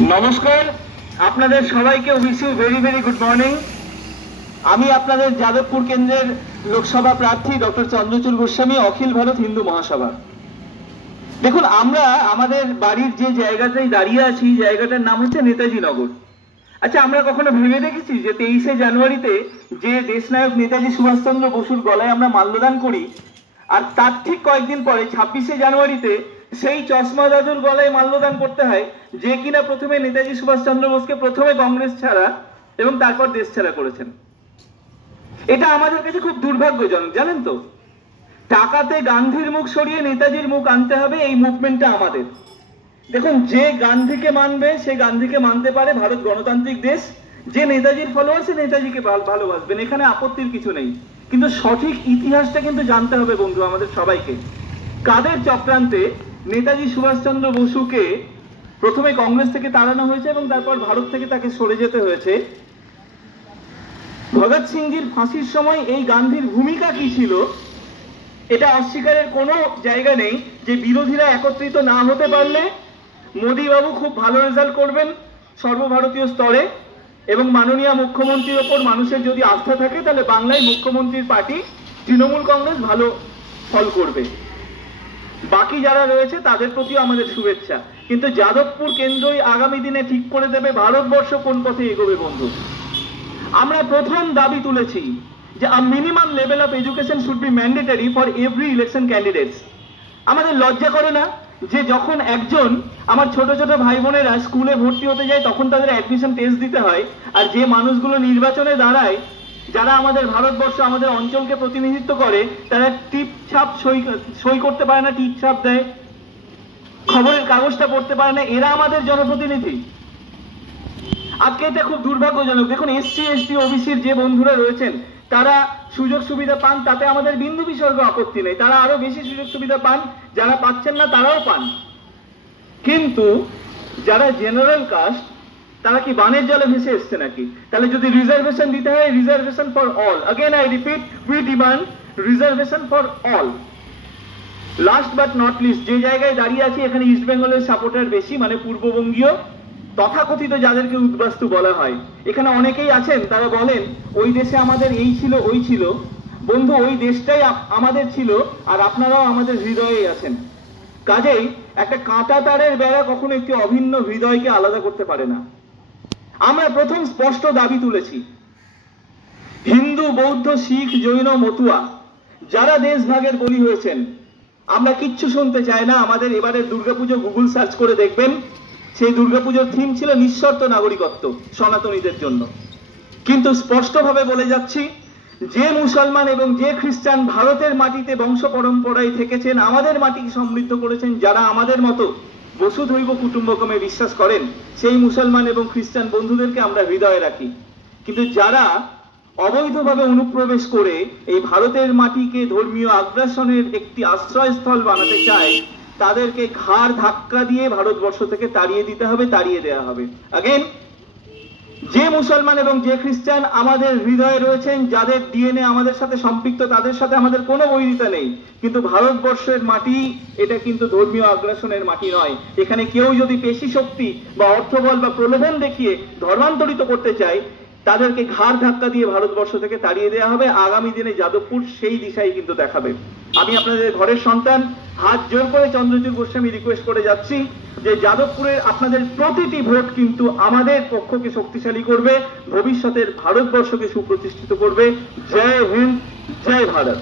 নমস্কার, আপনাদের সবাইকে wish you very very good morning. আমি আপনাদের যাদবপুর কেন্দ্রের লোকসভা প্রার্থী ডক্টর চন্দ্রচূড় গোস্বামী, অখিল ভারত হিন্দু মহাসভা। দেখুন, আমরা আমাদের বাড়ির যে জায়গাটায় দাঁড়িয়ে আছি, জায়গাটার নাম হচ্ছে নেতাজি নগর। আচ্ছা, আমরা কখনো ভেবে দেখেছি যে 23শে জানুয়ারিতে যে দেশনায়ক নেতাজি সুভাষচন্দ্র বসুর গলায় আমরা মাল্যদান করি, আর তার ঠিক কয়েকদিন পরে 26শে জানুয়ারিতে সেই চশমা দাদুর গলায় মাল্যদান করতে হয়, যে কিনা প্রথমে নেতাজি সুভাষচন্দ্র বোসকে প্রথমে কংগ্রেস ছাড়া এবং তারপর দেশ ছাড়া করেছেন। এটা আমাদের কাছে খুব দুর্ভাগ্যজনক, জানেন তো। টাকাতে গান্ধীর মুখ সরিয়ে নেতাজির মুখ আনতে হবে, এই মুভমেন্টটা আমাদের। দেখুন, যে গান্ধীকে মানবে সে গান্ধীকে মানতে পারে, ভারত গণতান্ত্রিক দেশ। যে নেতাজির ফলোয়ার সে নেতাজিকে ভালোবাসবেন, এখানে আপত্তির কিছু নেই। কিন্তু সঠিক ইতিহাসটা কিন্তু জানতে হবে বন্ধু, আমাদের সবাইকে। কাদের চক্রান্তে নেতাজি সুভাষচন্দ্র বসুকে প্রথমে কংগ্রেস থেকে তাড়ানো হয়েছে এবং তারপর ভারত থেকে তাকে সরে যেতে হয়েছে। ভগৎ সিংজির ফাঁসির সময় এই গান্ধীর ভূমিকা কি ছিল, এটা অস্বীকারের কোনো জায়গা নেই। যে বিরোধীরা একত্রিত না হতে পারলে মোদী বাবু খুব ভালো রেজাল্ট করবেন সর্বভারতীয় স্তরে, এবং মাননীয় মুখ্যমন্ত্রীর ওপর মানুষের যদি আস্থা থাকে তাহলে বাংলায় মুখ্যমন্ত্রীর পার্টি তৃণমূল কংগ্রেস ভালো ফল করবে। বাকি যারা রয়েছে তাদের প্রতিও আমাদের শুভেচ্ছা। কিন্তু যাদবপুর কেন্দ্রই আগামী দিনে ঠিক করে দেবে ভারতবর্ষ কোন পথে এগোবে বন্ধু। আমরা প্রথম দাবি তুলেছি যে a minimum level of education should be mandatory for every election candidates। আমাদের লজ্জা করে না যে যখন একজন আমার ছোট ছোট ভাই বোনেরা স্কুলে ভর্তি হতে যায় তখন তাদের অ্যাডমিশন টেস্ট দিতে হয়, আর যে মানুষগুলো নির্বাচনে দাঁড়ায়, যারা আমাদের ভারতবর্ষ আমাদের অঞ্চলকে প্রতিনিধিত্ব করে, তারা টিপছাপ সই করতে পারে না, টিপছাপ দেয়, খবরের কাগজটা পড়তে পারে না, এরা আমাদের জনপ্রতিনিধি। আজকে এটা খুব দুর্ভাগ্যজনক। দেখুন, এসসি এসটি ওবিসির যে বন্ধুরা রয়েছেন তারা সুযোগ সুবিধা পান, তাতে আমাদের বিন্দু বিসর্গ আপত্তি নেই, তারা আরো বেশি সুযোগ সুবিধা পান, যারা পাচ্ছেন না তারাও পান। কিন্তু যারা জেনারেল কাস্ট, তারা কি বানের জলে ভেসে এসছে নাকি? তাহলে যদি রিজার্ভেশন দিতে হয়, reservation for all. Again I repeat, we demand reservation for all. Last but not list, যে জায়গায় দাঁড়িয়ে আছি এখানে ইস্ট বেঙ্গলের সাপোর্টার বেশি, মানে পূর্ববঙ্গীয় তথাকথিত যাদেরকে উদ্বাস্তু বলা হয়। এখানে অনেকেই আছেন তারা বলেন ওই দেশে আমাদের এই ছিল ওই ছিল। বন্ধু, ওই দেশটাই আমাদের ছিল, আর আপনারাও আমাদের হৃদয়ে আছেন। কাজেই একটা কাঁটা তারের বেড়া কখনো একটি অভিন্ন হৃদয়কে আলাদা করতে পারে না। আমরা প্রথম স্পষ্ট দাবি তুলেছি, হিন্দু বৌদ্ধ শিখ জৈন মতুয়া যারা দেশভাগের বলি হয়েছেন, আমরা কিচ্ছু শুনতে চাই না। আমাদের এবারের দুর্গাপুজো গুগল সার্চ করে দেখবেন, সেই দুর্গাপুজোর থিম ছিল নিঃশর্ত নাগরিকত্ব সনাতনীদের জন্য। কিন্তু স্পষ্টভাবে বলে যাচ্ছি, যে মুসলমান এবং যে খ্রিস্টান ভারতের মাটিতে বংশ পরম্পরায় থেকেছেন, আমাদের মাটিকে সমৃদ্ধ করেছেন, যারা আমাদের মতো বসুধৈব কুটুম্বকমে বিশ্বাস করেন, সেই মুসলমান এবং খ্রিস্টান বন্ধুদেরকে আমরা হৃদয়ে রাখি। কিন্তু যারা অবৈধভাবে অনুপ্রবেশ করে এই ভারতের মাটিকে ধর্মীয় আগ্রাসনের একটি আশ্রয়স্থল বানাতে চায়, তাদেরকে ঘাড় ধাক্কা দিয়ে ভারতবর্ষ থেকে তাড়িয়ে দিতে হবে, তাড়িয়ে দেওয়া হবে। अगेन, যে মুসলমান এবং যে খ্রিস্টান আমাদের হৃদয়ে রয়েছেন, যাদের ডিএনএ আমাদের সাথে সম্পৃক্ত, তাদের সাথে আমাদের কোনো বৈরিতা নেই। কিন্তু ভারতবর্ষের মাটি এটা কিন্তু ধর্মীয় আগ্রাসনের মাটি নয়। এখানে কেউ যদি পেশি শক্তি বা অর্থবল বা প্রলোভন দেখিয়ে ধর্মান্তরিত করতে চায়, তাদেরকে ঘাড় ধাক্কা দিয়ে ভারতবর্ষ থেকে তাড়িয়ে দেওয়া হবে। আগামী দিনে যাদবপুর সেই দিশাই কিন্তু দেখাবে। আমি আপনাদের ঘরের সন্তান, হাত জোর করে চন্দ্রচূড় গোস্বামী রিকোয়েস্ট করে যাচ্ছি যে যাদবপুরের আপনাদের প্রতিটি ভোট কিন্তু আমাদের পক্ষকে শক্তিশালী করবে, ভবিষ্যতের ভারতবর্ষকে সুপ্রতিষ্ঠিত করবে। জয় হিন্দ, জয় ভারত।